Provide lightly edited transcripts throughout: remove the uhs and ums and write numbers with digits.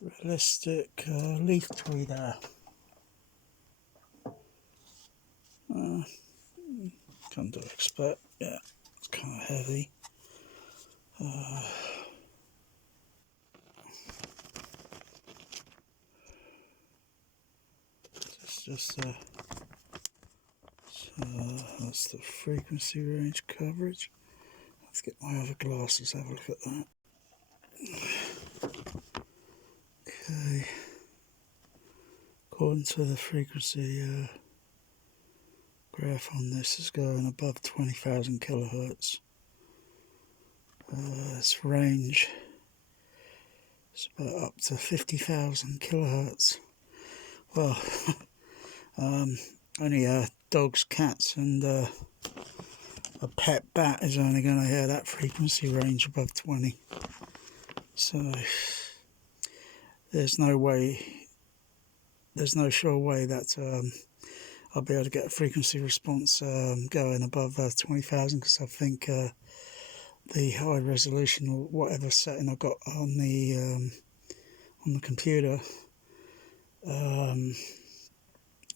Realistic leaf tweeder. Can't do expert. Yeah, it's kind of heavy. It's just so that's the frequency range coverage. Let's get my other glasses, have a look at that. Okay, according to the frequency graph on this, is going above 20,000 kilohertz. Its range is about up to 50,000 kilohertz. Well, only dogs, cats, and a pet bat is only going to hear that frequency range above 20. So there's no sure way that I'll be able to get a frequency response going above 20,000, because I think the high resolution or whatever setting I got on the computer,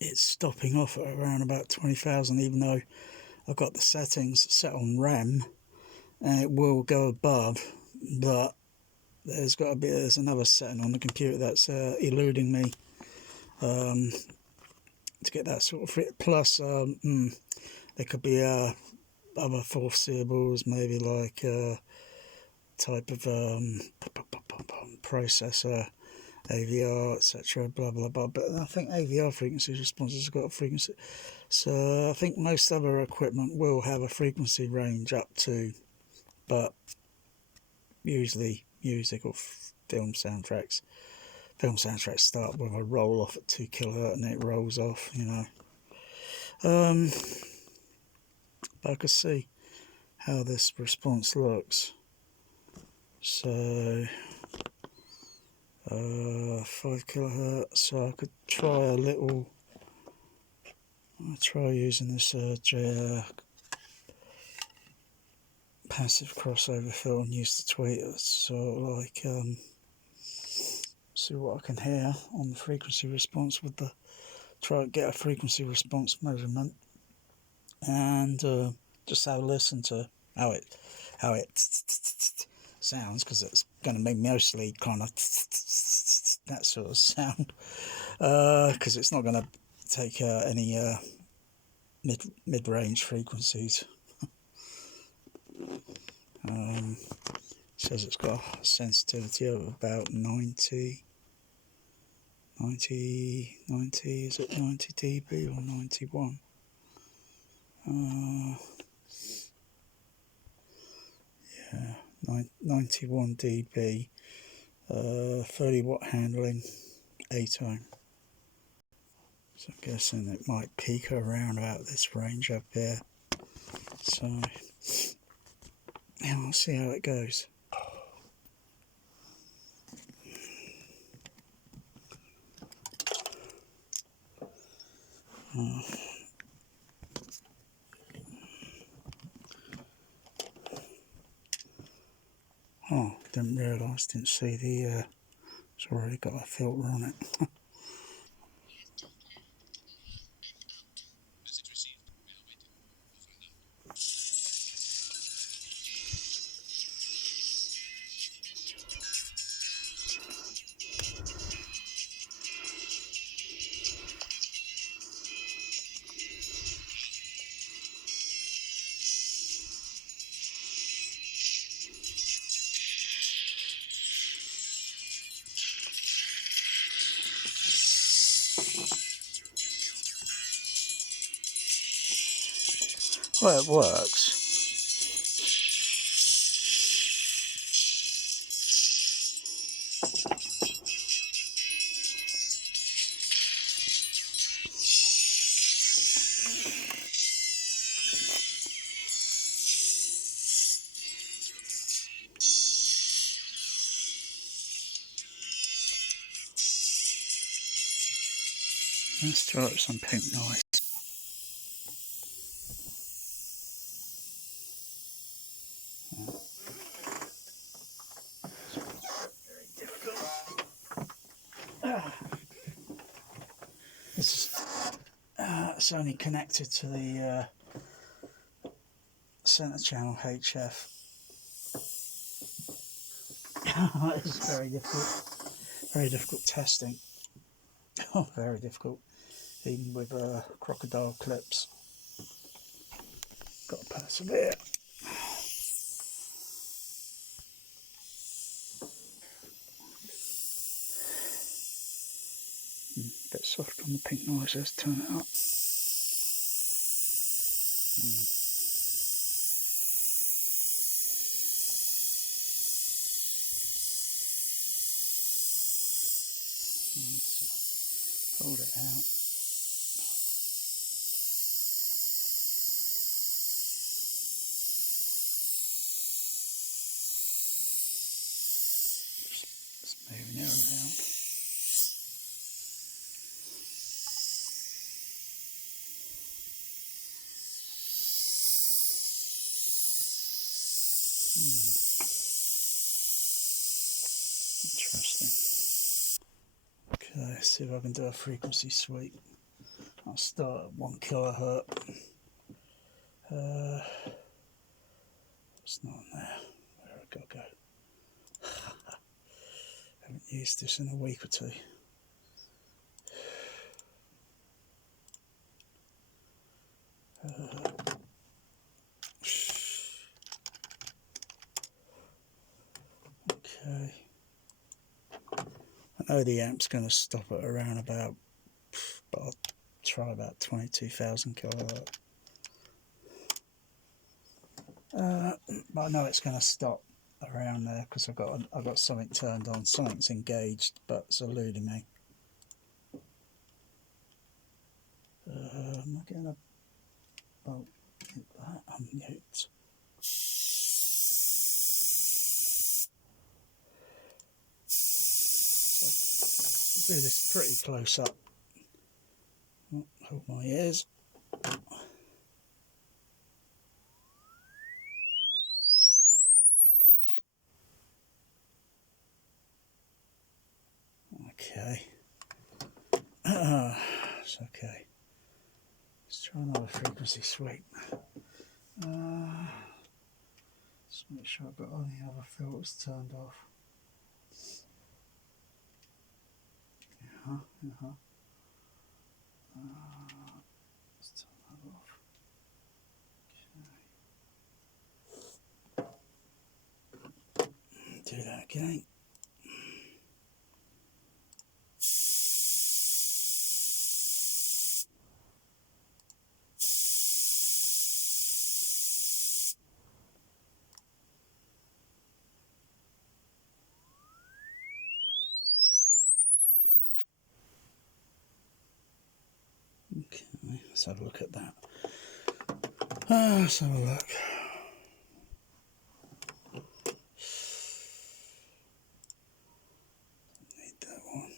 it's stopping off at around about 20,000, even though I've got the settings set on REM, and it will go above, but there's another setting on the computer that's eluding me to get that sort of plus there could be other foreseeables, maybe like type of processor, AVR, etc., blah blah blah. But I think AVR frequency responses have got a frequency, so I think most other equipment will have a frequency range up to, but usually music or film soundtracks start with a roll off at 2 kilohertz and it rolls off, you know. But I can see how this response looks. So 5 kilohertz, so I could try I'll try using this passive crossover filter and use the tweeter, so like see what I can hear on the frequency response with try to get a frequency response measurement, and just have a listen to how it sounds, because it's going to be mostly kind of that sort of sound, because it's not going to take any mid-range frequencies. Says it's got a sensitivity of about 90, is it 90 dB or 91? Yeah, 91 dB, 30 watt handling, A-tone. So I'm guessing it might peak around about this range up here. So yeah, I'll see how it goes. Oh, didn't see it's already got a filter on it. Well, it works. Let's try some pink noise. Very difficult. This is it's only connected to the centre channel HF. It's very difficult testing. Oh, very difficult, even with crocodile clips. Got to persevere. Bit soft on the pink noise, let's turn it up. Hold it out. Just moving it around. Interesting. Okay, let's see if I can do a frequency sweep. I'll start at 1 kilohertz. It's not on there. Where I gotta go? Haven't used this in a week or two. Okay. I know the amp's going to stop at around about, but I'll try about 22,000 kilohertz. But I know it's going to stop around there because I've got something turned on. Something's engaged, but it's eluding me. Am I getting a... Oh, I'm mute. So I'll do this pretty close up. Oh, hold my ears. Okay. It's okay. Let's try another frequency sweep. Let's make sure I've got all the other filters turned off. Let's turn that off. Okay. Do that again. Okay, let's have a look at that. Let's have a look. Need that one.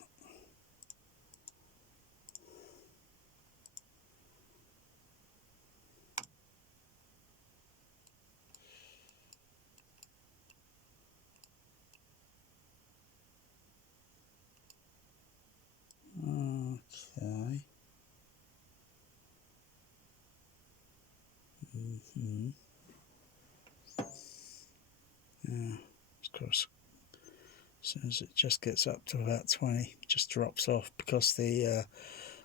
Okay. Yeah, of course. As soon as it just gets up to about 20, it just drops off because the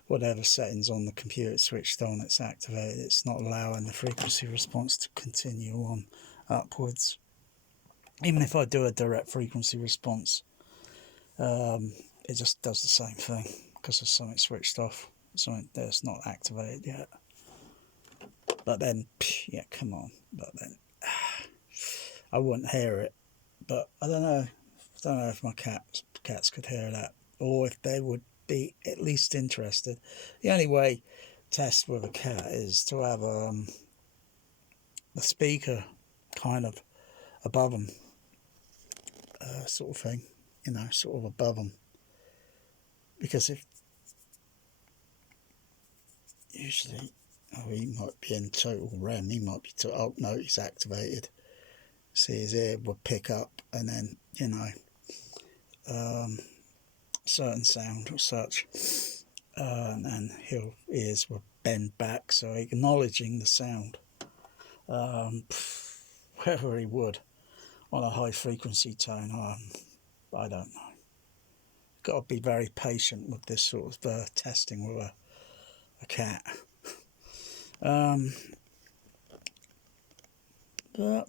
whatever settings on the computer switched on, it's activated. It's not allowing the frequency response to continue on upwards. Even if I do a direct frequency response, it just does the same thing because there's something switched off, something that's not activated yet. But then, yeah, come on. But then, I wouldn't hear it. But I don't know if my cats could hear that, or if they would be at least interested. The only way to test with a cat is to have the speaker kind of above them, sort of thing, sort of above them. Because if usually, he might be in total REM, he might be oh no, he's activated. See, his ear would pick up, and then certain sound or such, and his ears will bend back, so acknowledging the sound, whether he would on a high frequency tone, I don't know. Got to be very patient with this sort of testing with a cat. But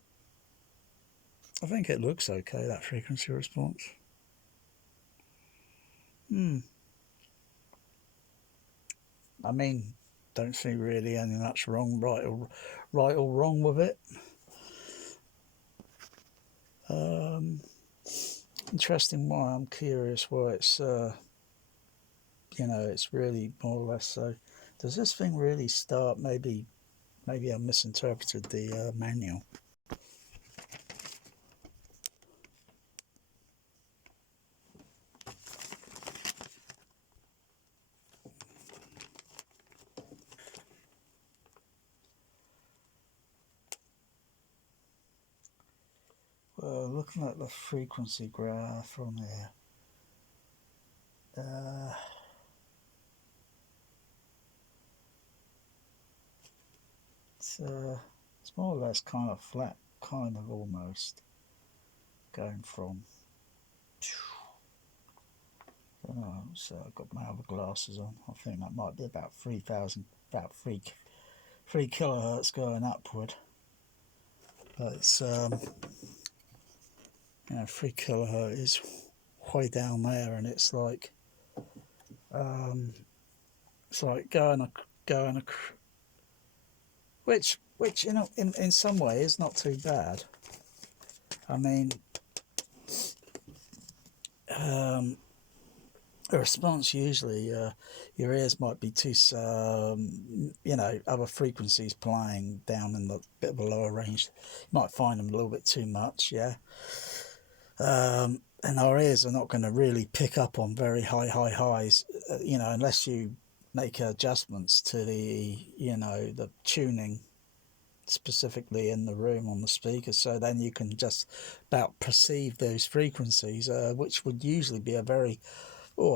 I think it looks okay, that frequency response. I mean, don't see really anything that's wrong, right or wrong with it. Interesting. Why I'm curious why it's it's really more or less so. Does this thing really start? Maybe I misinterpreted the manual. Well, looking at the frequency graph on there, it's more or less kind of flat, kind of almost going from. So I've got my other glasses on. I think that might be about 3,000, about 3 kilohertz going upward. But it's 3 kilohertz is way down there, and it's like going which in some way is not too bad. I mean, the response usually, your ears might be too, other frequencies playing down in the bit of a lower range. You might find them a little bit too much, yeah. And our ears are not going to really pick up on very high highs, unless you make adjustments to the tuning specifically in the room on the speakers, so then you can just about perceive those frequencies, which would usually be a very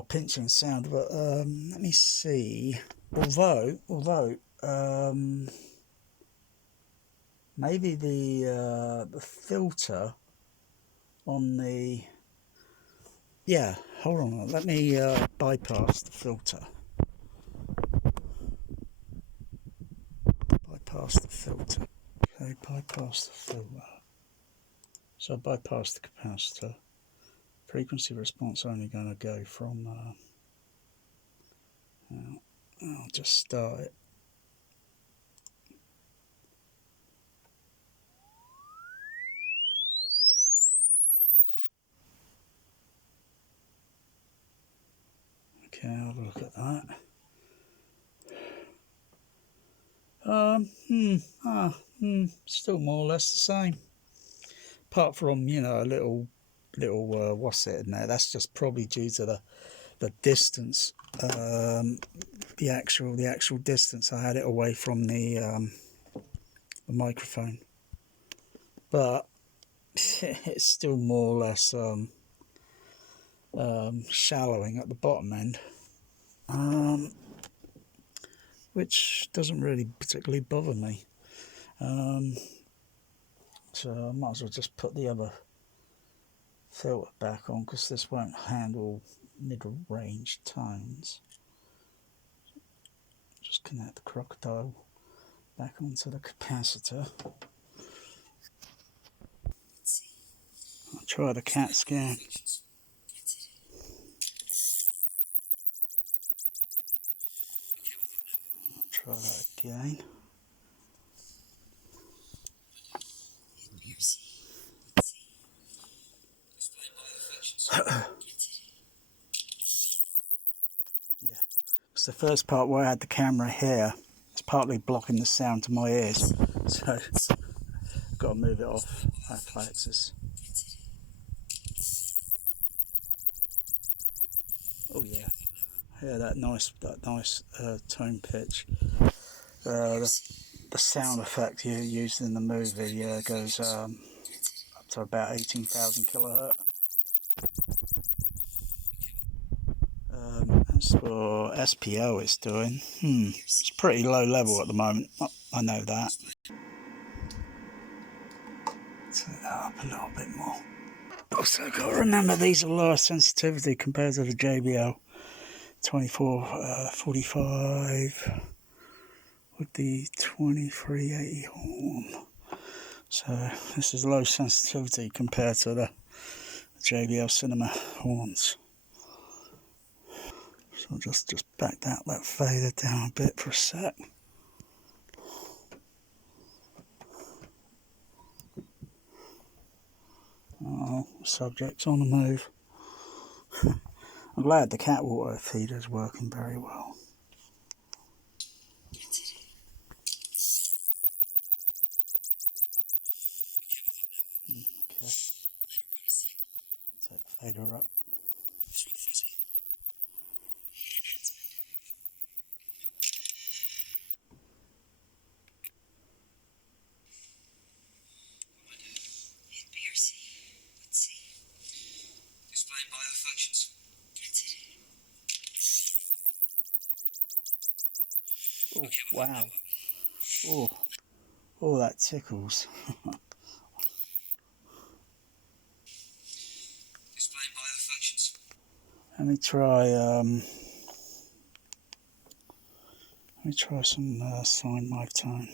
pinching sound. But let me see. Although maybe the filter on the hold on, let me bypass the filter. Okay, bypass the filter. So bypass the capacitor. Frequency response only going to go from I'll just start it. Okay, I'll have a look at that. Still more or less the same. Apart from, a little what's it in there? That's just probably due to the distance, the actual distance. I had it away from the microphone, but it's still more or less shallowing at the bottom end, which doesn't really particularly bother me. So I might as well just put the other filter back on, because this won't handle mid-range tones. Just connect the crocodile back onto the capacitor. I'll try the CAT scan. I'll try that again. Yeah, it's the first part where I had the camera here. It's partly blocking the sound to my ears, so I've got to move it off axis. Oh yeah, that nice tone pitch. The sound effect you used in the movie goes up to about 18,000 kilohertz. That's what SPO is doing. It's pretty low level at the moment. I know that. Turn that up a little bit more. Also got to remember these are lower sensitivity compared to the JBL 2445 with the 2380 horn. So this is low sensitivity compared to the JBL Cinema horns. So I'll just back that fader down a bit for a sec. Oh, subject's on the move. I'm glad the cat water feeder is working very well. Okay. Take the fader up. Display biofunctions. Oh, wow. Oh, that tickles. Display biofunctions. Let me try some sine wave tone.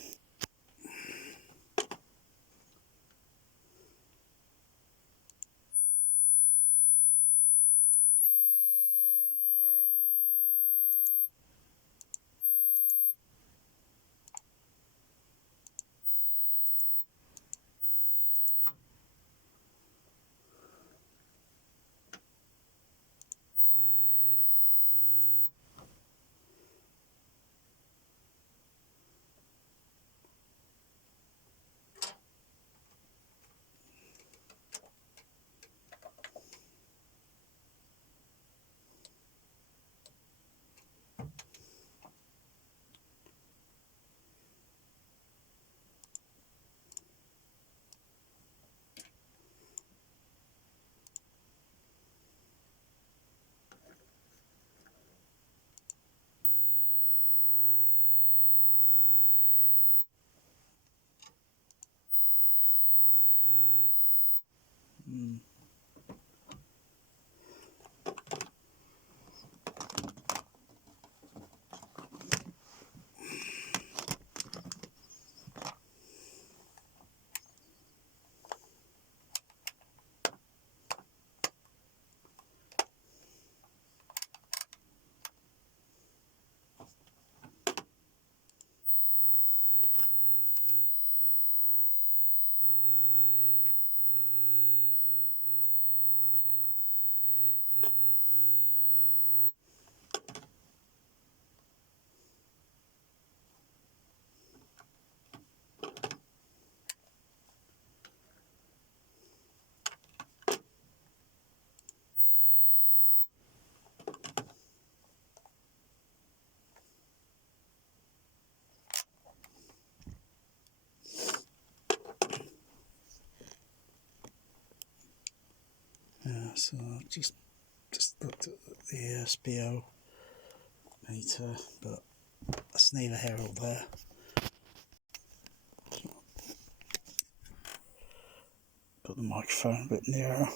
Yeah, so just looked at the SPO meter, but that's neither here or there. Put the microphone a bit nearer.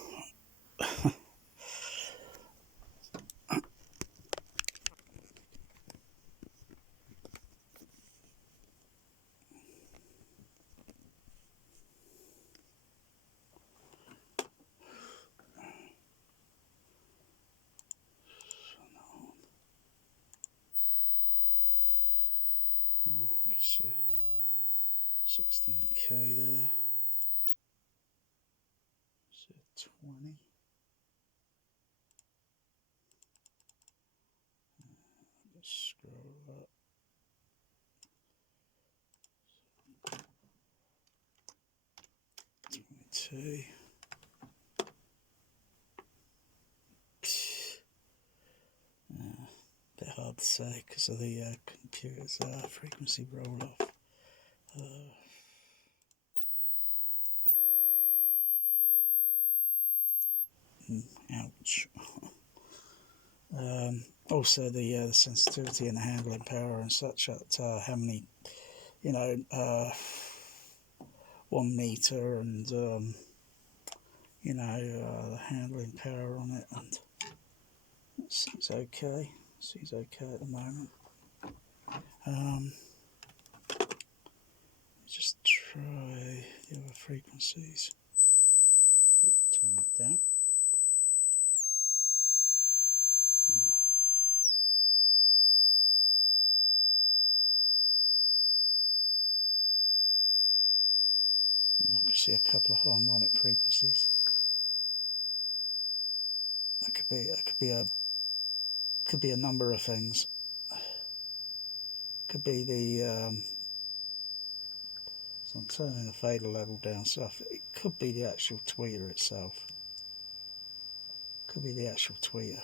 I can see 16K there. See 20. Just scroll up. 22. Bit hard to say because of the computer's frequency roll off. Ouch. also the sensitivity and the handling power and such at how many, 1 meter, and the handling power on it, and it seems okay. Seems okay at the moment. Just try the other frequencies. Turn that down. I can see a couple of harmonic frequencies. That could be a number of things. Could be the so I'm turning the fader level down, so it could be the actual tweeter itself. Could be the actual tweeter.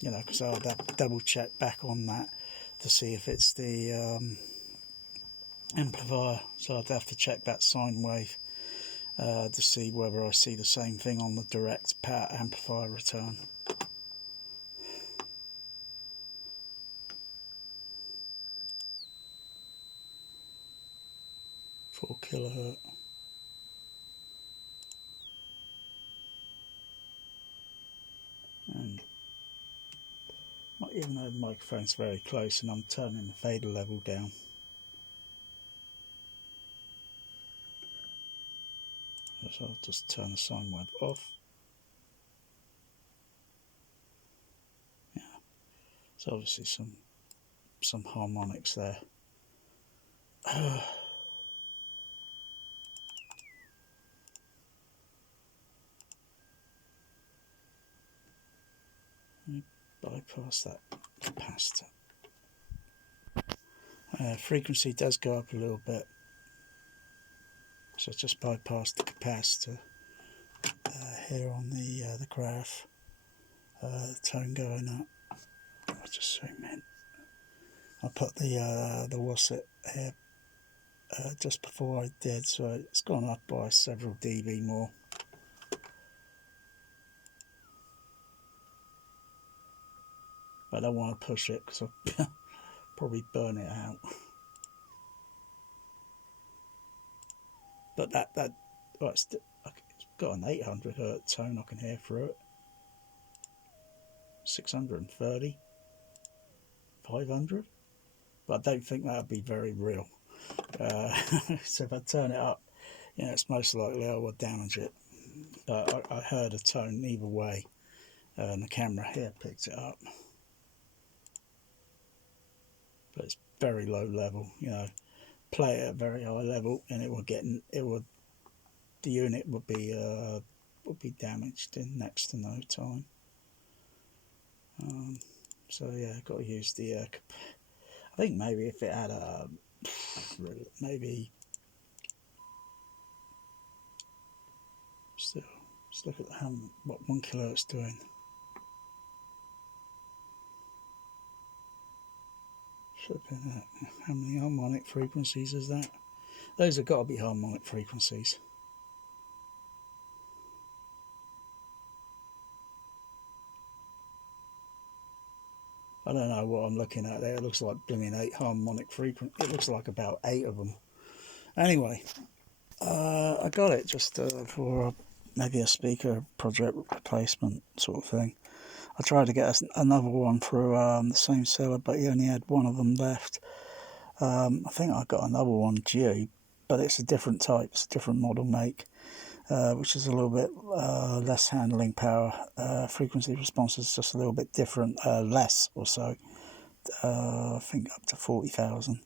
Because I'll double check back on that to see if it's the amplifier. So I'd have to check that sine wave to see whether I see the same thing on the direct power amplifier return. Four kilohertz. And even though the microphone's very close and I'm turning the fader level down, so I'll just turn the sine wave off. Yeah, so obviously some harmonics there. Bypass that capacitor. Frequency does go up a little bit, so just bypass the capacitor here on the graph. The tone going up. I'll just zoom in. I put the Wasset here just before I did, so it's gone up by several dB more. But I don't want to push it because I'll probably burn it out. But it's got an 800 hertz tone I can hear through it. 630, 500. But I don't think that would be very real. So if I turn it up, it's most likely I will damage it. But I heard a tone either way, and the camera here picked it up. But it's very low level, play at a very high level and the unit would be damaged in next to no time. So yeah, I've got to use the I think maybe if it had maybe still, let's look at what 1 kilohertz doing. How many harmonic frequencies is that? Those have got to be harmonic frequencies. I don't know what I'm looking at there. It looks like blooming 8 harmonic frequencies. It looks like about 8 of them. Anyway, I got it just for maybe a speaker project replacement sort of thing. I tried to get another one through the same seller, but he only had one of them left. I think I got another one due, but it's a different type, it's a different model make, which is a little bit less handling power. Frequency response is just a little bit different, less or so. I think up to 40,000,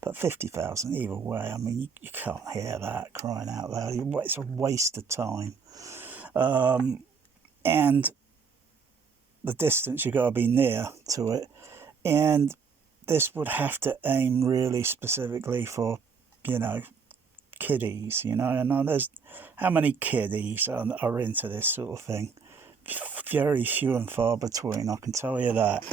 but 50,000 either way. I mean, you can't hear that, crying out loud. It's a waste of time. And the distance, you got to be near to it, and this would have to aim really specifically for kiddies, and there's how many kiddies are into this sort of thing? Very few and far between, I can tell you that.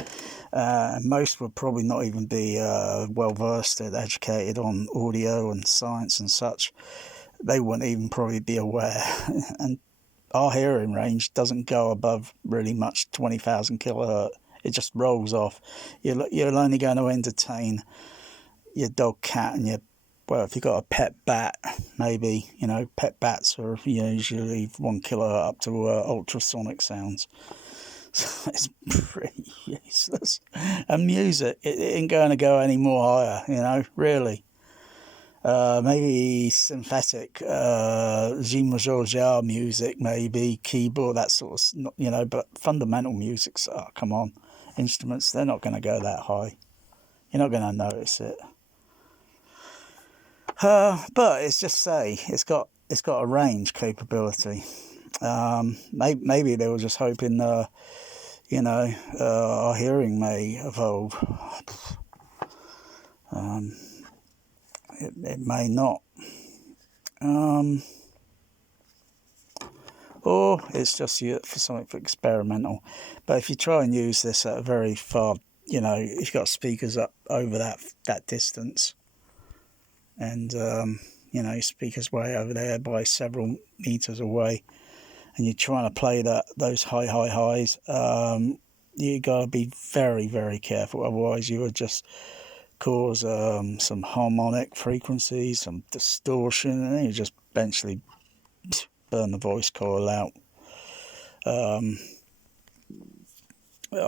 Most would probably not even be well versed and educated on audio and science and such. They wouldn't even probably be aware. And our hearing range doesn't go above really much 20,000 kilohertz. It just rolls off. You're only going to entertain your dog, cat, and well, if you've got a pet bat, maybe, pet bats are usually 1 kilohertz up to ultrasonic sounds. So it's pretty useless. And music, it ain't going to go any more higher, really. Maybe synthetic, Jean Major music, maybe keyboard, that sort of, but fundamental music's, come on, instruments, they're not going to go that high. You're not going to notice it. But it's just it's got a range capability. Maybe they were just hoping, our hearing may evolve. It may not. Or it's just for something for experimental. But if you try and use this at a very far, if you've got speakers up over that distance, and speakers way over there by several meters away, and you're trying to play those high highs, you got to be very, very careful. Otherwise, you would just cause some harmonic frequencies, some distortion, and then you just eventually burn the voice coil out. I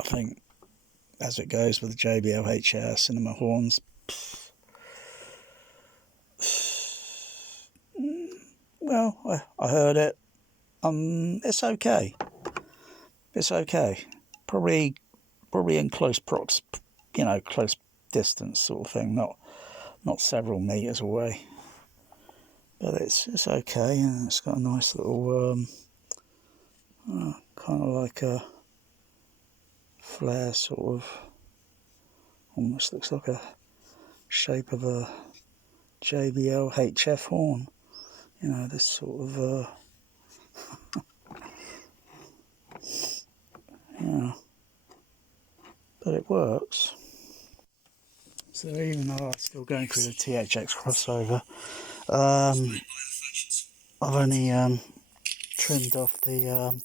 think, as it goes with the JBL HR Cinema horns, well, I heard it. It's okay. It's okay. Probably in close close distance sort of thing, not several meters away. But it's okay, and it's got a nice little kind of like a flare, sort of, almost looks like a shape of a JBL HF horn. This sort of but it works. So even though I'm still going through the THX crossover, I've only trimmed off the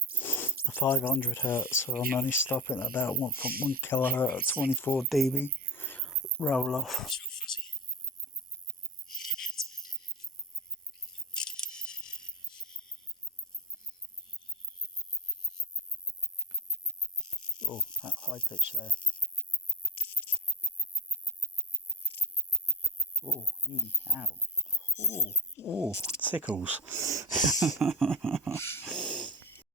500 hertz, so I'm only stopping at about 1 kilohertz, 24 dB roll off. Oh, that high pitch there. Oh, ow. Oh, tickles.